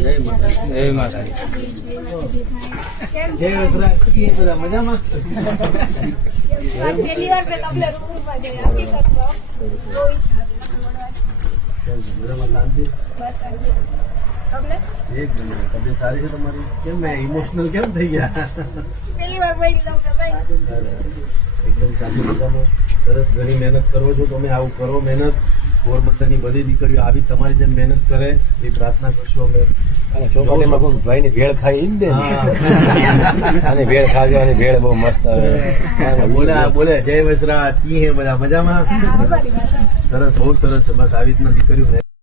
જય માતાજી. જય વસરાજ, કેમ બધા મજામાં? પહેલી વાર મેં તમને રૂબરૂમાં જોઈ, હકીકતમાં બહુ ઈચ્છા હતી મજામાં? શાંતિ? બસ તમને એકદમ. તબિયત સારી છે તમારી? કેમ મેં ઇમોશનલ કેમ થઈ ગયા? પહેલી વાર મળી તમને ભાઈ. એકદમ શાંતિ મજામાં. સરસ, ઘણી મહેનત કરો છો તમે. આવું કરો મહેનત. પોરબંદરની બધી દીકરીઓ આવી તમારી જેમ મહેનત કરે એ પ્રાર્થના કરશું અમે. ચોપાટીમાં કોઈ ભાઈની ભેળ ખાઈ જ ને. આની ભેળ ખાજો, આની ભેળ બહુ મસ્ત આવે. બોલે જય વસરાજ, કી હે બધા મજામાં? સરસ, બહુ સરસ. બસ આવી રીતના દીકરીઓ